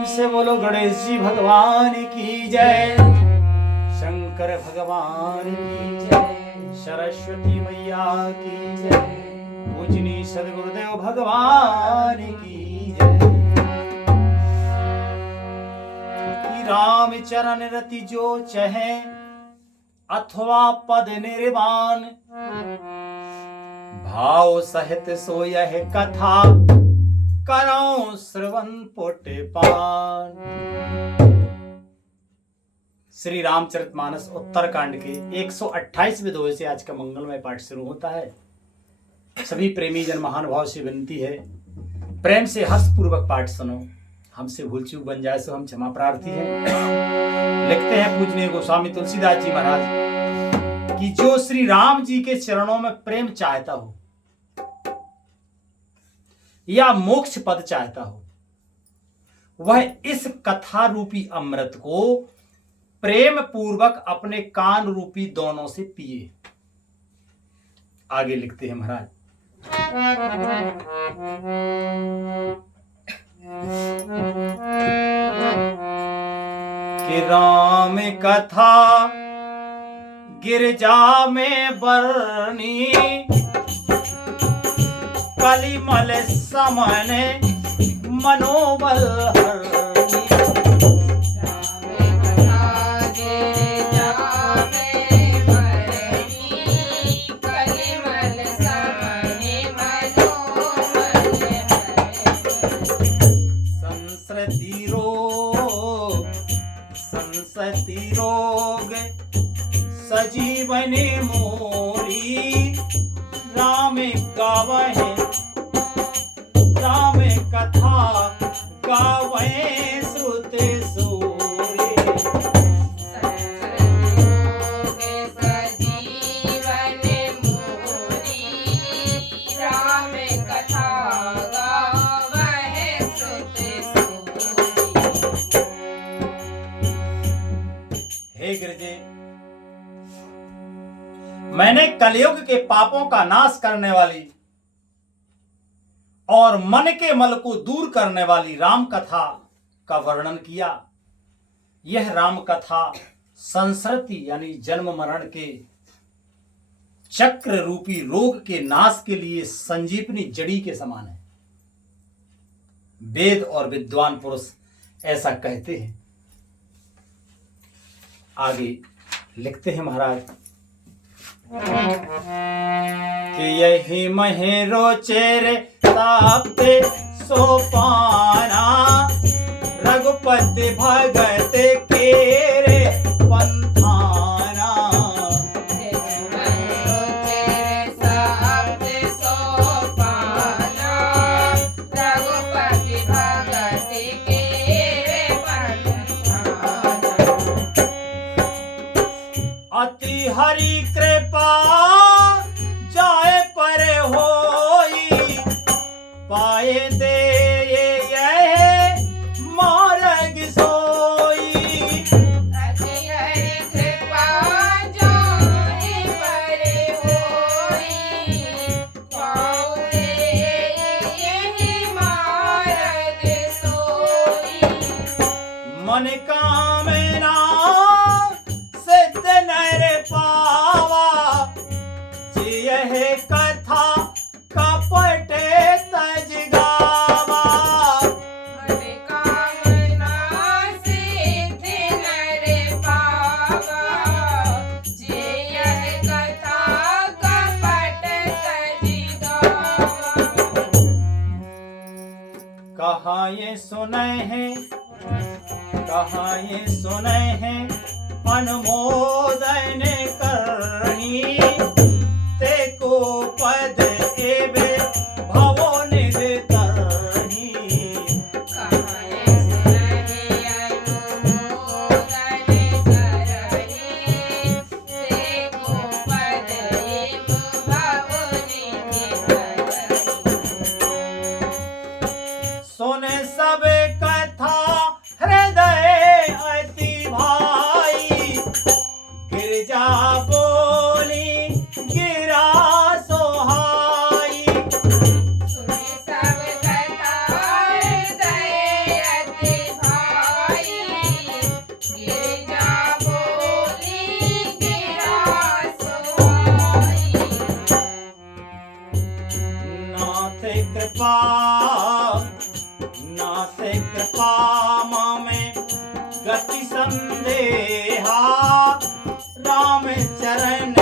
प्रेम से बोलो गणेश जी भगवान की जय, शंकर भगवान की जय, सरस्वती मैया की जय, पूजनी सदगुरुदेव भगवान की जय। कि राम चरण रति जो चहे अथवा पद निर्वाण, भाव सहित सो यह कथा करो श्रवण पोटे पान। श्री रामचरितमानस उत्तरकांड के 128वें दोहे से आज का मंगलमय पाठ शुरू होता है। सभी प्रेमी जन महानुभाव से विनती है, प्रेम से हर्षपूर्वक पाठ सुनो। हमसे भूल चूक बन जाए सो हम क्षमा प्रार्थी हैं। लिखते हैं पूजनीय गोस्वामी तुलसीदास जी महाराज कि जो श्री राम जी के चरणों में प्रेम चाहता हो या मोक्ष पद चाहता हो, वह इस कथा रूपी अमृत को प्रेम पूर्वक अपने कान रूपी दोनों से पिए। आगे लिखते हैं महाराज, कि राम कथा गिरजा में बरनी, कलिमल समन मनोबल हरनी। संसति रोग सजीवनी मोरी, राम गावहे राम कथा गावहे श्रुते सूरी। राम कथा गावहे श्रुते सूरी। हे गिरजे, मैंने कलयुग के पापों का नाश करने वाली और मन के मल को दूर करने वाली राम कथा का वर्णन किया। यह राम कथा संसरति यानी जन्म मरण के चक्र रूपी रोग के नाश के लिए संजीवनी जड़ी के समान है। वेद और विद्वान पुरुष ऐसा कहते हैं। आगे लिखते हैं महाराज कि यही महेरो चेरे तापते सोपाना, रघुपति भगत केरे पंथाना। रघुपति भगत केरे पंथाना। अति हरि कृपा जाए पर होई, पाए दे यह मार्ग सोई। अति हरि कृपा जाए पर होई, पाए यही मार्ग सोई। मन कामना सिद्ध नर पावा, यह कथा कपट तज गावा। मन कामना सिद्ध नर पावा, जे यह कथा कपट तज गावा। कहाँ ये सुने हैं, कहाँ ये सुने हैं अनुमोदन करनी, ते को पद एवे भवो निवेतरणी। कहाए सुनहि अनुमोदन करहि, देखो पद एव भव निवेतरहि। सुने सब कथा हृदय अति भाई, गिरजा बोली से कृपा में गति संदेहा राम चरण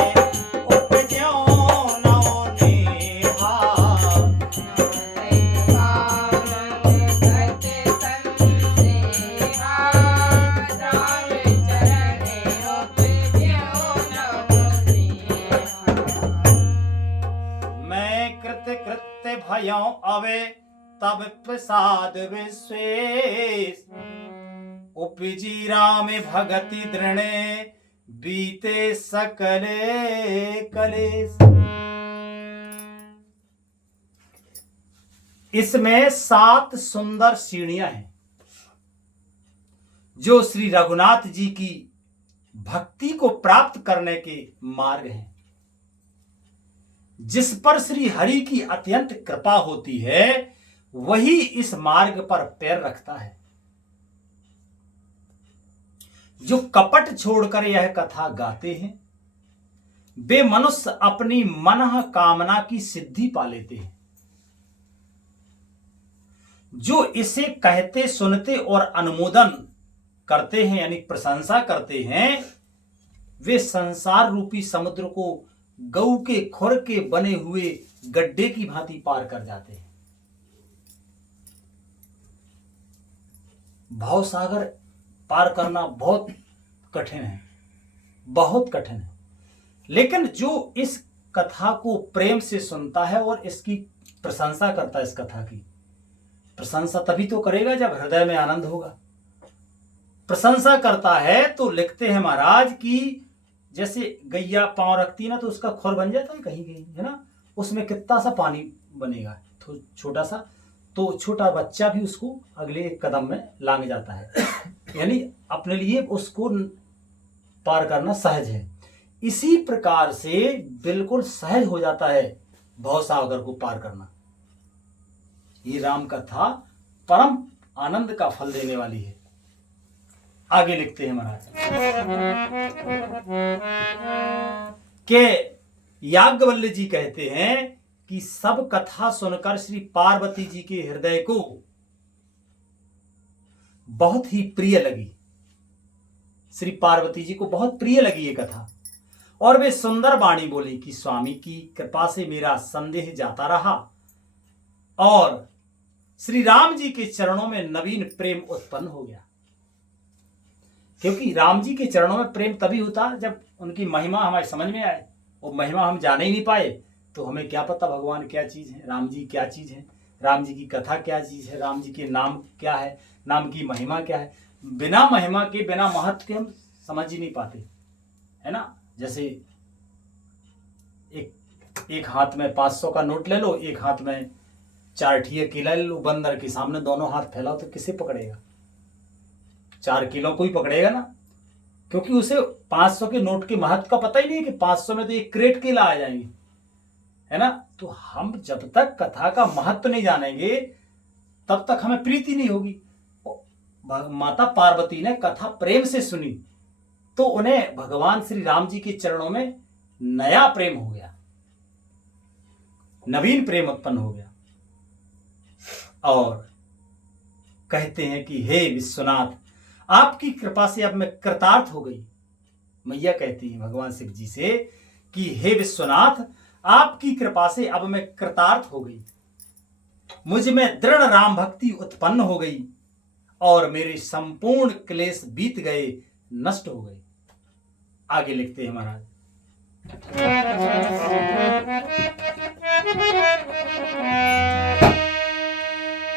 उपजो नौ नेहा मैं कृत्य कृत्य भयों अवे तब प्रसाद विशेष उपजी राम भगति दृढ़े बीते सकले कलेश। इसमें 7 सुंदर सीढ़ियां हैं जो श्री रघुनाथ जी की भक्ति को प्राप्त करने के मार्ग हैं, जिस पर श्री हरि की अत्यंत कृपा होती है वही इस मार्ग पर पैर रखता है। जो कपट छोड़कर यह कथा गाते हैं वे मनुष्य अपनी मनः कामना की सिद्धि पा लेते हैं। जो इसे कहते सुनते और अनुमोदन करते हैं यानी प्रशंसा करते हैं वे संसार रूपी समुद्र को गऊ के खुर के बने हुए गड्ढे की भांति पार कर जाते हैं। भाव सागर पार करना बहुत कठिन है, बहुत कठिन है, लेकिन जो इस कथा को प्रेम से सुनता है और इसकी प्रशंसा करता है, इस कथा की प्रशंसा तभी तो करेगा जब हृदय में आनंद होगा। प्रशंसा करता है तो लिखते हैं महाराज कि जैसे गैया पांव रखती है ना तो उसका खुर बन जाता है कहीं कहीं, है ना, उसमें कितना सा पानी बनेगा तो छोटा सा, तो छोटा बच्चा भी उसको अगले एक कदम में लांग जाता है, यानी अपने लिए उसको पार करना सहज है। इसी प्रकार से बिल्कुल सहज हो जाता है भवसागर को पार करना। ये राम कथा परम आनंद का फल देने वाली है। आगे लिखते हैं महाराज के याज्ञवल्क्य जी कहते हैं कि सब कथा सुनकर श्री पार्वती जी के हृदय को बहुत ही प्रिय लगी। श्री पार्वती जी को बहुत प्रिय लगी ये कथा और वे सुंदर वाणी बोली कि स्वामी की कृपा से मेरा संदेह जाता रहा और श्री राम जी के चरणों में नवीन प्रेम उत्पन्न हो गया। क्योंकि राम जी के चरणों में प्रेम तभी होता जब उनकी महिमा हमारे समझ में आए, और महिमा हम जाने ही नहीं पाए तो हमें क्या पता भगवान क्या चीज है, राम जी क्या चीज है, राम जी की कथा क्या चीज है, राम जी के नाम क्या है, नाम की महिमा क्या है। बिना महिमा के बिना महत्व के हम समझ ही नहीं पाते, है ना। जैसे एक हाथ में 500 का नोट ले लो, एक हाथ में 4 ठिया केला ले लो, बंदर के सामने दोनों हाथ फैलाओ तो किसे पकड़ेगा? 4 किलो को ही पकड़ेगा ना, क्योंकि उसे 500 के नोट के महत्व का पता ही नहीं कि 500 में तो 1 क्रेट केला आ जाएंगे, है ना। तो हम जब तक कथा का महत्व नहीं जानेंगे तब तक हमें प्रीति नहीं होगी। माता पार्वती ने कथा प्रेम से सुनी तो उन्हें भगवान श्री राम जी के चरणों में नया प्रेम हो गया, नवीन प्रेम उत्पन्न हो गया। और कहते हैं कि हे विश्वनाथ, आपकी कृपा से अब मैं कृतार्थ हो गई। मैया कहती है भगवान शिव जी से कि हे विश्वनाथ, आपकी कृपा से अब मैं कृतार्थ हो गई, मुझ में दृढ़ राम भक्ति उत्पन्न हो गई और मेरे संपूर्ण क्लेश बीत गए, नष्ट हो गए। आगे लिखते हैं महाराज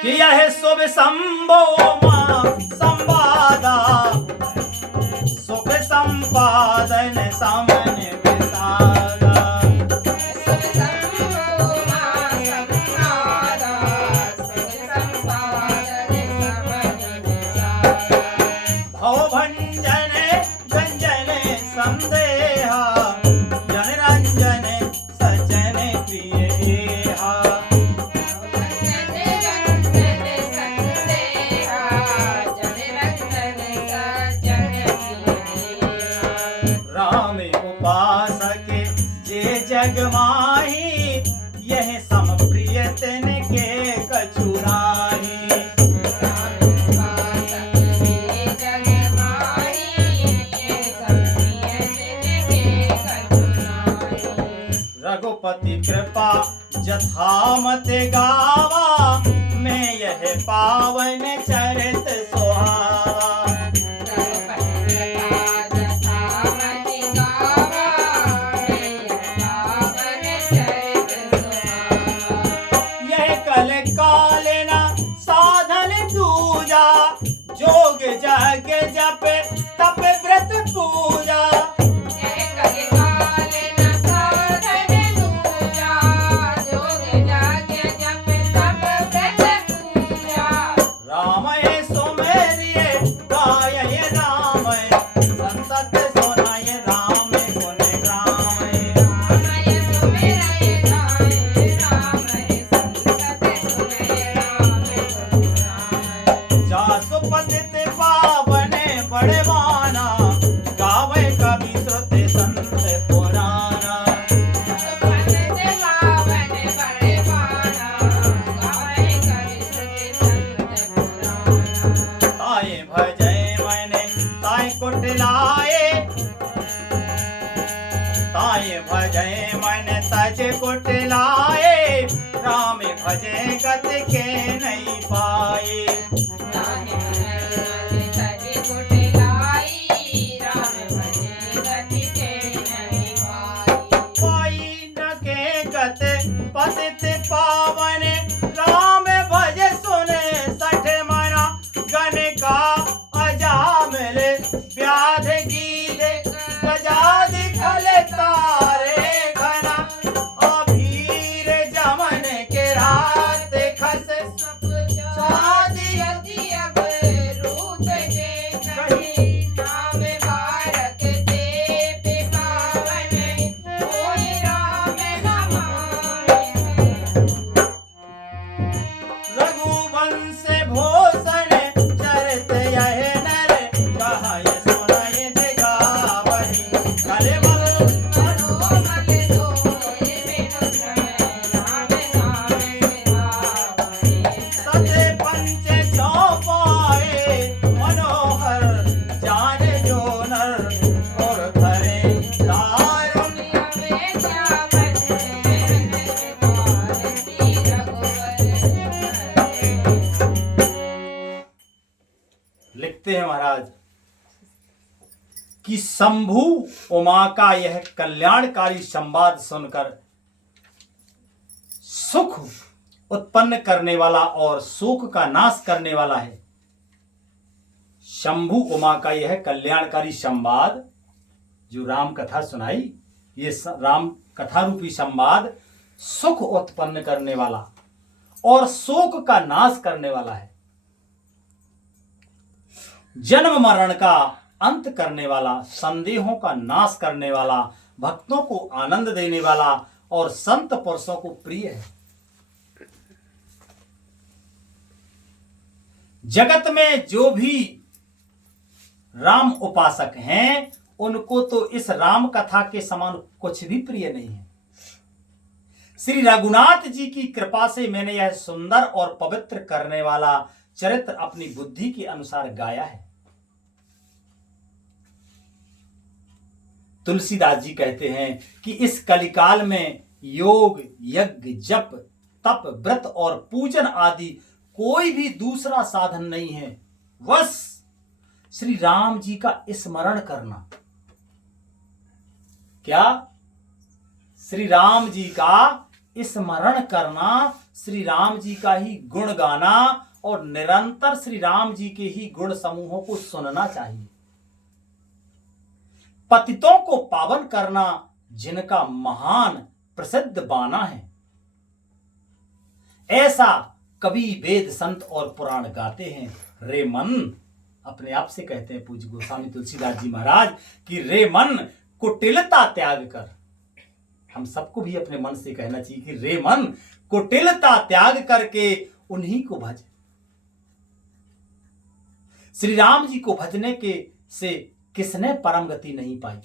कि यह शुभ संभो संवादा सुख संपादन सामने जथामत गावा मैं यह पावन चरित सुहावा। यह कल कालिना साधन दूजा, जोग जग जप तप व्रत पूजा। रामय सुमेरिये गाय रामय, संसत सुनाय राम गुण गावय। जासु पतित पावन बड़वाना, गावै कवि श्रुति संत पुराना। ताय भजय मैंने ताय कुटिलाए, ताय भजय मैंने तज कुटिलाए। राम भजे गत के नहीं पाए। पाई न के गत पतित पावन, राम भज सुने सठ मना। गण का अजा मिले व्याध गीले, गजाद खल तारे घना। अभीर जमन के रात खस, शादी रघुवंश भूषण चरित यह नर, कहाय सुनाय जगावहि। करे सते पंच चौपाए, मनोहर जान जो नर। और धरे दारुण लिखते हैं महाराज कि शंभु उमा का यह कल्याणकारी संवाद सुनकर सुख उत्पन्न करने वाला और शोक का नाश करने वाला है। शंभु उमा का यह कल्याणकारी संवाद जो राम कथा सुनाई, ये राम कथा रूपी संवाद सुख उत्पन्न करने वाला और शोक का नाश करने वाला है। जन्म मरण का अंत करने वाला, संदेहों का नाश करने वाला, भक्तों को आनंद देने वाला और संत पुरुषों को प्रिय है। जगत में जो भी राम उपासक हैं, उनको तो इस राम कथा के समान कुछ भी प्रिय नहीं है। श्री रघुनाथ जी की कृपा से मैंने यह सुंदर और पवित्र करने वाला चरित्र अपनी बुद्धि के अनुसार गाया है। तुलसीदास जी कहते हैं कि इस कलिकाल में योग, यज्ञ, जप, तप, व्रत और पूजन आदि कोई भी दूसरा साधन नहीं है, बस श्री राम जी का स्मरण करना। क्या? श्री राम जी का स्मरण करना, श्री राम जी का ही गुण गाना और निरंतर श्री राम जी के ही गुण समूहों को सुनना चाहिए। पतितों को पावन करना जिनका महान प्रसिद्ध बाना है, ऐसा कवि, वेद, संत और पुराण गाते हैं। रे मन, अपने आप से कहते हैं पूज्य गोस्वामी तुलसीदास जी महाराज कि रे मन कुटिलता त्याग कर। हम सबको भी अपने मन से कहना चाहिए कि रे मन कुटिलता त्याग करके उन्हीं को भज। श्री राम जी को भजने के से किसने परम गति नहीं पाई?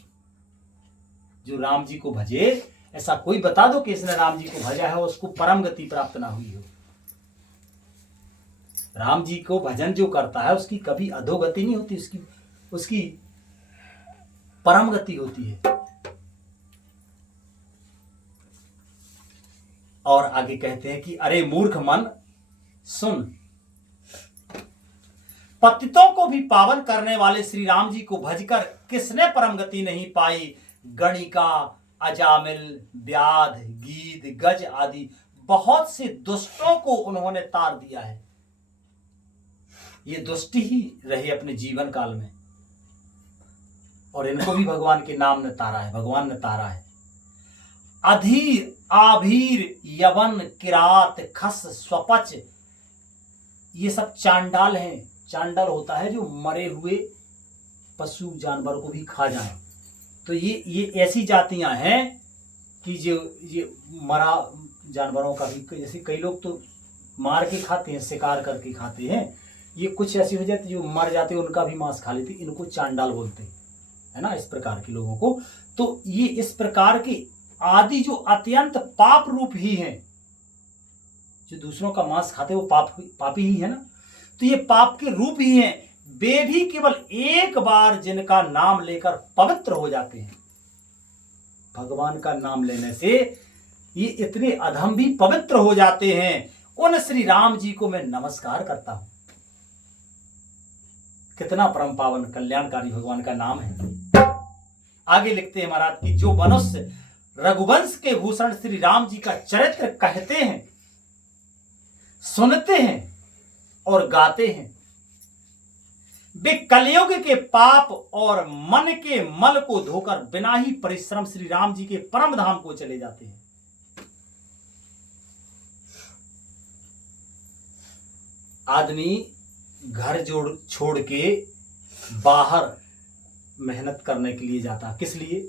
जो राम जी को भजे, ऐसा कोई बता दो कि इसने राम जी को भजा है उसको परम गति प्राप्त ना हुई हो। राम जी को भजन जो करता है उसकी कभी अधोगति नहीं होती, उसकी परम गति होती है। और आगे कहते हैं कि अरे मूर्ख मन सुन, पतितों को भी पावन करने वाले श्री राम जी को भजकर किसने परम गति नहीं पाई। गणिका, अजामिल, व्याध, गीध, गज आदि बहुत से दुष्टों को उन्होंने तार दिया है। ये दुष्ट ही रहे अपने जीवन काल में, और इनको भी भगवान के नाम ने तारा है, भगवान ने तारा है। अधीर, आभीर, यवन, किरात, खस, स्वपच, ये सब चांडाल हैं। चांडाल होता है जो मरे हुए पशु जानवर को भी खा जाए। तो ये ऐसी जातियां हैं कि जो ये मरा जानवरों का भी, जैसे कई लोग तो मार के खाते हैं, शिकार करके खाते हैं, ये कुछ ऐसी हो जाती जो मर जाते हैं उनका भी मांस खा लेते, इनको चांडाल बोलते हैं, है ना, इस प्रकार के लोगों को। तो ये इस प्रकार के आदि जो अत्यंत पाप रूप ही हैं, जो दूसरों का मांस खाते हैं वो पापी ही है ना, तो ये पाप के रूप ही हैं। वे भी केवल एक बार जिनका नाम लेकर पवित्र हो जाते हैं, भगवान का नाम लेने से ये इतने अधम भी पवित्र हो जाते हैं। उन श्री राम जी को मैं नमस्कार करता हूं। कितना परम पावन कल्याणकारी भगवान का नाम है। आगे लिखते हैं महाराज कि जो मनुष्य रघुवंश के भूषण श्री राम जी का चरित्र कहते हैं, सुनते हैं और गाते हैं, वे कलयुग के पाप और मन के मल को धोकर बिना ही परिश्रम श्री राम जी के परम धाम को चले जाते हैं। आदमी घर छोड़ के बाहर मेहनत करने के लिए जाता, किस लिए?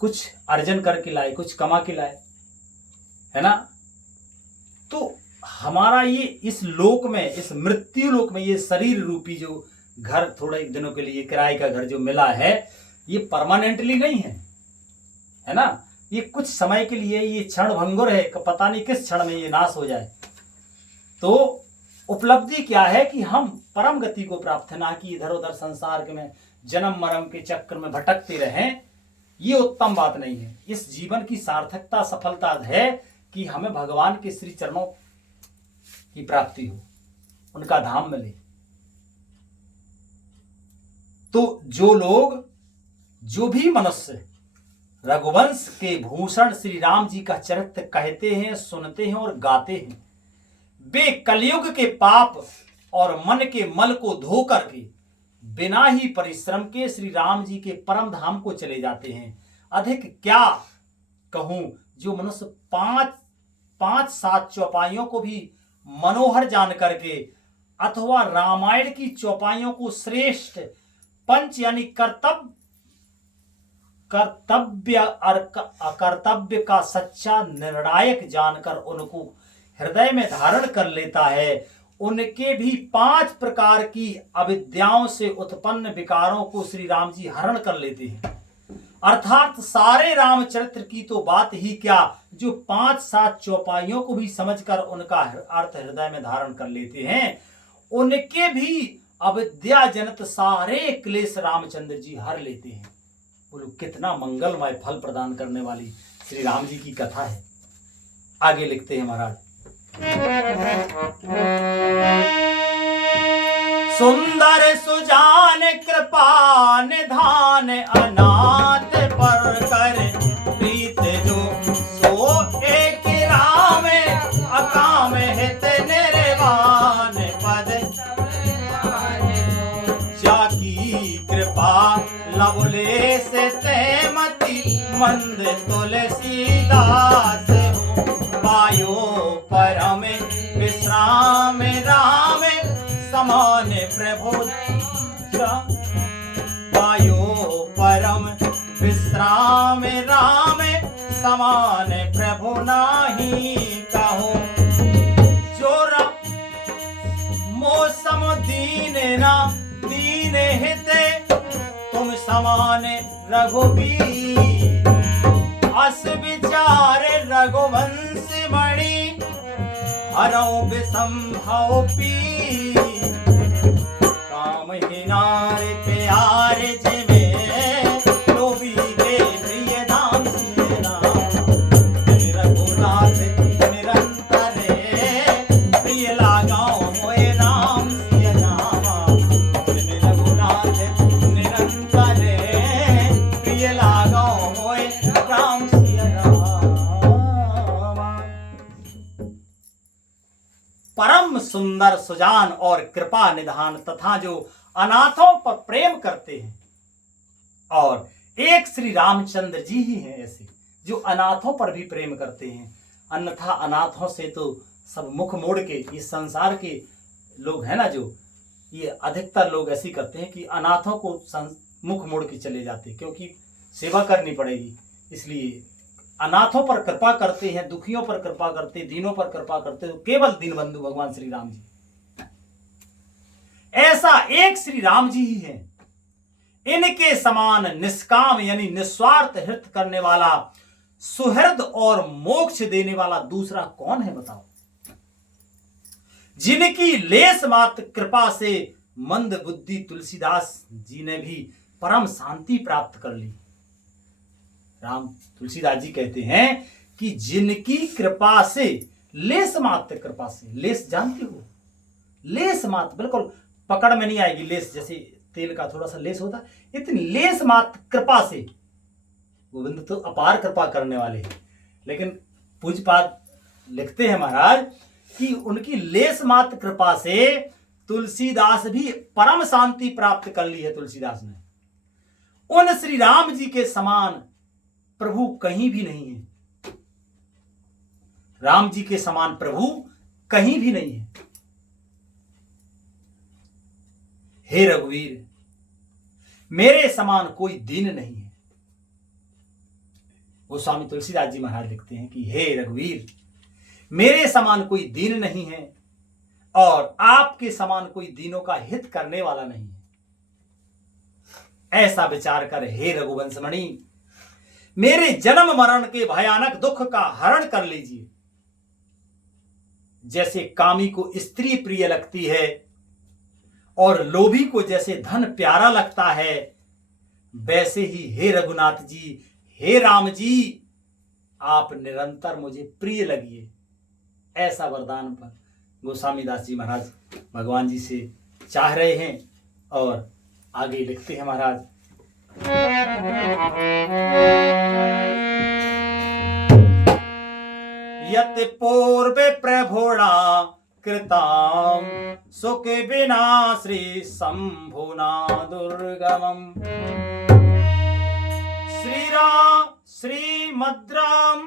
कुछ अर्जन करके लाए, कुछ कमा के लाए, है ना। तो हमारा ये इस लोक में, इस मृत्यु लोक में, ये शरीर रूपी जो घर थोड़े दिनों के लिए किराए का घर जो मिला है, ये परमानेंटली नहीं है ना। ये कुछ समय के लिए, ये क्षण भंगुर है, पता नहीं किस क्षण में ये नाश हो जाए। तो उपलब्धि क्या है कि हम परम गति को प्राप्त, ना कि इधर उधर संसार में जन्म मरम के चक्कर में भटकते रहें, ये उत्तम बात नहीं है। इस जीवन की सार्थकता, सफलता है कि हमें भगवान के श्री चरणों की प्राप्ति हो, उनका धाम मिले। तो जो भी मनुष्य रघुवंश के भूषण श्री राम जी का चरित्र कहते हैं, सुनते हैं और गाते हैं, वे कलयुग के पाप और मन के मल को धो करके बिना ही परिश्रम के श्री राम जी के परम धाम को चले जाते हैं। अधिक क्या कहूं, जो मनुष्य पांच सात चौपाइयों को भी मनोहर जान करके अथवा रामायण की चौपाइयों को श्रेष्ठ पंच यानी कर्तव्य और अकर्तव्य का सच्चा निर्णायक जानकर उनको हृदय में धारण कर लेता है, उनके भी 5 प्रकार की अविद्याओं से उत्पन्न विकारों को श्री राम जी हरण कर लेते हैं। अर्थात सारे रामचरित्र की तो बात ही क्या, जो 5-7 चौपाइयों को भी समझकर उनका अर्थ हृदय में धारण कर लेते हैं, उनके भी अविद्या जनित सारे क्लेश रामचंद्र जी हर लेते हैं। बोलो कितना मंगलमय फल प्रदान करने वाली श्री राम जी की कथा है। आगे लिखते हैं महाराज, सुंदर सुजान कृपा निधान अनाथ पर कर प्रीत जो सो एक राम अकाम हित निर्वाण पद जाकी कृपा लवले से तेमति मंद तुलसीदास पायो परम विश्राम राम समान प्रभु पायो परम विश्राम राम समान प्रभु नाही कहो जोरा मौसम दीन ना दीन हिते तुम समान रघुबीर अस विचार रघुवंश मणि हरौ विसंभव पी काम हिनार प्यार जिमे लोभी के प्रिय धाम श्री राम सुंदर सुजान और कृपा निधान तथा जो अनाथों पर प्रेम करते हैं। और एक श्री रामचंद्र जी ही हैं ऐसे जो अनाथों पर भी प्रेम करते हैं, अन्यथा अनाथों से तो सब मुख मोड़ के, इस संसार के लोग हैं ना, जो ये अधिकतर लोग ऐसे करते हैं कि अनाथों को मुख मोड़ के चले जाते, क्योंकि सेवा करनी पड़ेगी, इसलिए अनाथों पर कृपा करते हैं, दुखियों पर कृपा करते, दीनों पर कृपा करते, तो केवल दीनबंधु भगवान श्री राम जी। ऐसा एक श्री राम जी ही है। इनके समान निष्काम यानी निस्वार्थ हित करने वाला, सुहृद और मोक्ष देने वाला दूसरा कौन है बताओ। जिनकी लेस मात्र कृपा से मंद बुद्धि तुलसीदास जी ने भी परम शांति प्राप्त कर ली। राम तुलसीदास जी कहते हैं कि जिनकी कृपा से, लेस मात्र कृपा से, लेस जानते हो, लेस मात्र बिल्कुल पकड़ में नहीं आएगी, लेस जैसे तेल का थोड़ा सा लेस होता है, इतनी लेस मात्र कृपा से। गोविंद तो अपार कृपा करने वाले हैं, लेकिन पूज्यपाद लिखते हैं महाराज कि उनकी लेस मात्र कृपा से तुलसीदास भी परम शांति प्राप्त कर ली है। तुलसीदास ने, उन श्री राम जी के समान प्रभु कहीं भी नहीं है। राम जी के समान प्रभु कहीं भी नहीं है। हे रघुवीर, मेरे समान कोई दीन नहीं है। गोस्वामी तुलसीदास जी महाराज लिखते हैं कि हे रघुवीर, मेरे समान कोई दीन नहीं है और आपके समान कोई दीनों का हित करने वाला नहीं है। ऐसा विचार कर हे रघुवंशमणि, मेरे जन्म मरण के भयानक दुख का हरण कर लीजिए। जैसे कामी को स्त्री प्रिय लगती है और लोभी को जैसे धन प्यारा लगता है, वैसे ही हे रघुनाथ जी, हे राम जी, आप निरंतर मुझे प्रिय लगिए। ऐसा वरदान पर गोस्वामी दास जी महाराज भगवान जी से चाह रहे हैं। और आगे लिखते हैं महाराज, यत पूर्वे प्रभुणा कृताम सुख बिना श्री शंभुना दुर्गमम श्रीमद्राम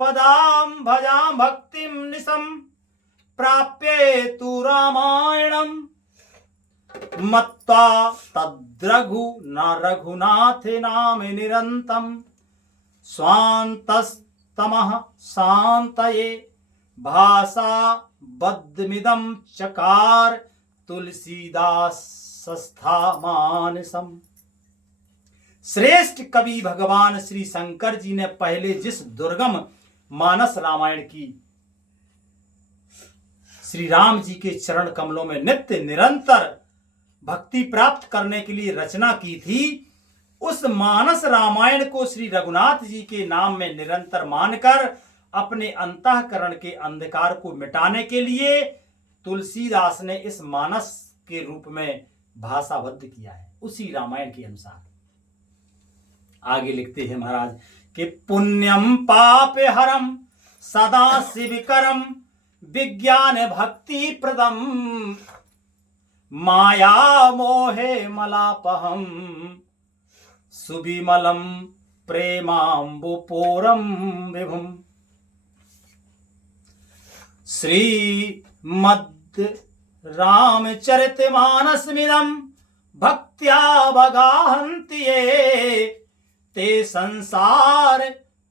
पदाम भजाम भक्तिम निशम प्राप्ये तु रामायणम मत्वा तद्रघु न रघुनाथ नाम निरंतम स्वान्तस्तमः शान्तये भाषा बद्धमिदं चकार तुलसीदास सस्था मानसम। श्रेष्ठ कवि भगवान श्री शंकर जी ने पहले जिस दुर्गम मानस रामायण की श्री राम जी के चरण कमलों में नित्य निरंतर भक्ति प्राप्त करने के लिए रचना की थी, उस मानस रामायण को श्री रघुनाथ जी के नाम में निरंतर मानकर अपने अंतःकरण के अंधकार को मिटाने के लिए तुलसीदास ने इस मानस के रूप में भाषाबद्ध किया है, उसी रामायण के अनुसार। आगे लिखते हैं महाराज कि पुण्यम पाप हरम सदा शिवकरम विज्ञान भक्ति प्रदम माया मोहे मलापहम सुविमलम प्रेमाम्बुपोरम विभुम। श्रीमद् रामचरितमानसमिदं भक्त्या बगाहन्ति ये ते संसार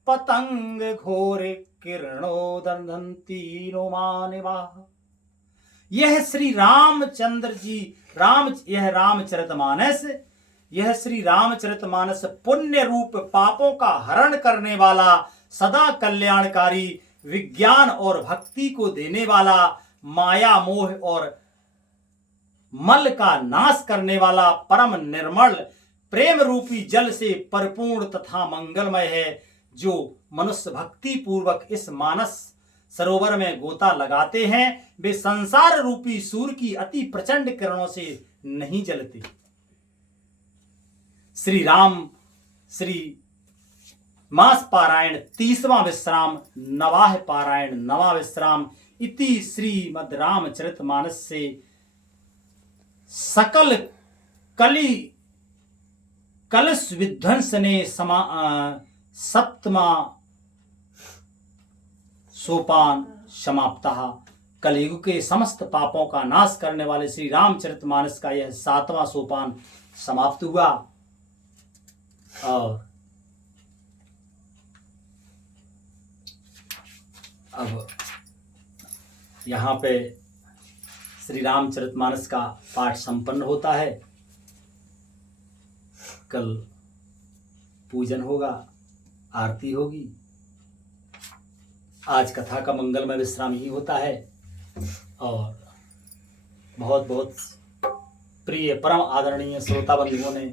पतंग घोर किरणोदंती नो मानवाः। यह श्री रामचंद्र जी यह श्री रामचरितमानस पुण्य रूप पापों का हरण करने वाला, सदा कल्याणकारी, विज्ञान और भक्ति को देने वाला, माया मोह और मल का नाश करने वाला, परम निर्मल प्रेम रूपी जल से परिपूर्ण तथा मंगलमय है, जो मनुष्य भक्ति पूर्वक इस मानस सरोवर में गोता लगाते हैं, वे संसार रूपी सूर्य की अति प्रचंड किरणों से नहीं जलते। श्री मास पारायण 30वां विश्राम, नवाह पारायण 9वां विश्राम, इति श्रीमद् रामचरितमानस से सकल कलश विध्वंस ने सप्तमा सोपान समाप्तः। कलयुग के समस्त पापों का नाश करने वाले श्री रामचरितमानस का यह 7वां सोपान समाप्त हुआ। और अब यहाँ पे श्री रामचरितमानस का पाठ संपन्न होता है। कल पूजन होगा, आरती होगी। आज कथा का मंगलमय विश्राम ही होता है। और बहुत बहुत प्रिय परम आदरणीय श्रोता बंधुओं ने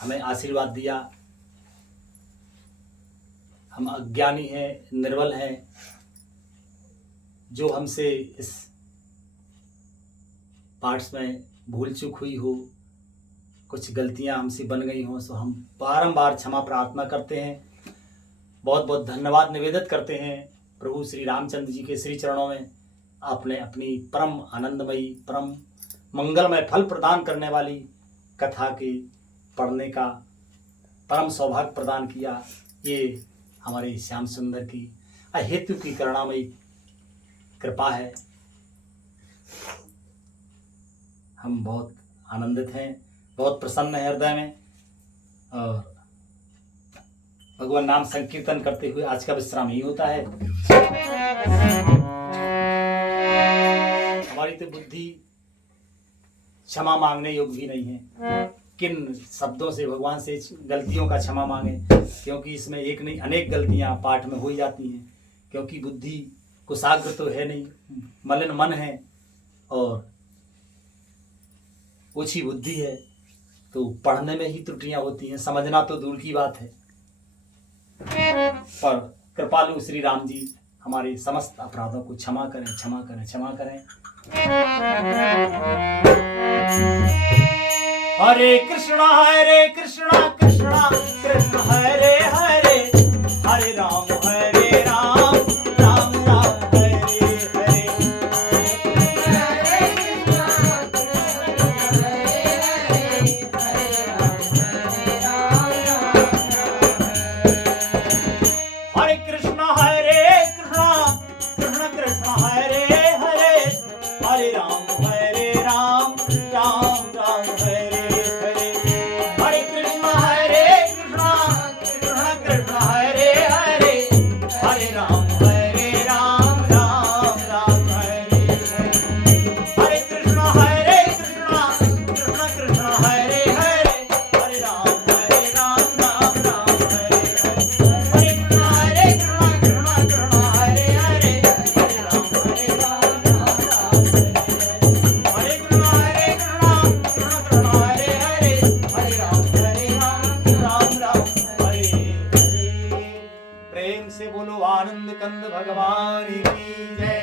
हमें आशीर्वाद दिया। हम अज्ञानी हैं, निर्बल हैं, जो हमसे इस पाठ में भूल चूक हुई हो, कुछ गलतियां हमसे बन गई हों, तो हम बारंबार क्षमा प्रार्थना करते हैं। बहुत बहुत धन्यवाद निवेदित करते हैं प्रभु श्री रामचंद्र जी के श्री चरणों में। आपने अपनी परम आनंदमयी, परम मंगलमय, फल प्रदान करने वाली कथा के पढ़ने का परम सौभाग्य प्रदान किया। ये हमारे श्याम सुंदर की अहेतु की करुणामयी कृपा है। हम बहुत आनंदित हैं, बहुत प्रसन्न है हृदय में। और भगवान नाम संकीर्तन करते हुए आज का विश्राम ही होता है। हमारी तो बुद्धि क्षमा मांगने योग्य भी नहीं है। किन शब्दों से भगवान से गलतियों का क्षमा मांगे, क्योंकि इसमें एक नहीं अनेक गलतियां पाठ में हो ही जाती हैं। क्योंकि बुद्धि कुशाग्र तो है नहीं, मलिन मन है और ओछी बुद्धि है, तो पढ़ने में ही त्रुटियां होती हैं। समझना तो दूर की बात है। पर कृपालु श्री राम जी हमारे समस्त अपराधों को क्षमा करें, क्षमा करें, क्षमा करें। हरे कृष्णा कृष्णा कृष्ण हरे हरे, हरे राम राम राम हरे हरे। हरे कृष्णा कृष्ण कृष्ण हरे हरे, हरे राम राम राम हरे हरे। हरे कृष्णा कृष्ण कृष्ण हरे हरे, हरे राम राम राम हरे हरे। हरे कृष्णा कृष्ण कृष्ण हरे हरे, हरे राम राम राम हरे हरे। हरे कृष्णा कृष्ण कृष्ण हरे हरे, हरे राम राम राम हरे हरे। हरे कृष्णा कृष्ण कृष्ण हरे हरे, हरे राम राम हरे हरे। प्रेम से बोलो आनंद कंद भगवान की जय,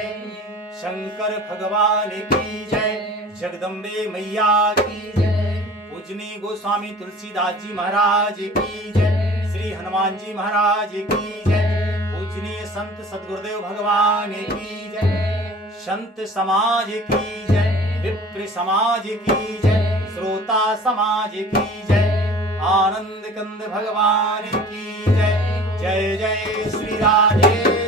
शंकर भगवान की जय, जगदम्बे मैया की जय, पूजनीय गोस्वामी तुलसीदास जी महाराज की जय, श्री हनुमान जी महाराज की जय, पूजनीय संत सद्गुरुदेव भगवान की जय, संत समाज की जय, विप्र समाज की जय, श्रोता समाज की जय, आनंद कंद भगवान की जय। जय जय श्री राधे।